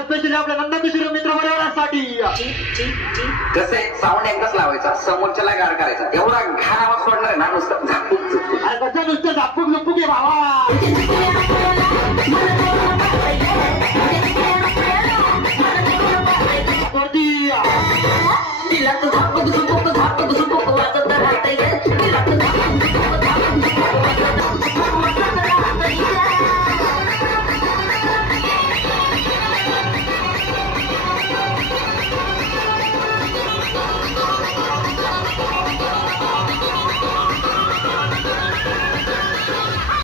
Specially आपल्या नंदकिशोर मित्र परिवारासाठी. कसं आहे, साऊंड एकदाच लावायचा, समोरच्याला गार करायचा, एवढा घाण आवाज सोडणार आहे ना नुसतं झापूक झुपूक. अरे कसं नुसतं झापूक झुपूक आहे भावा.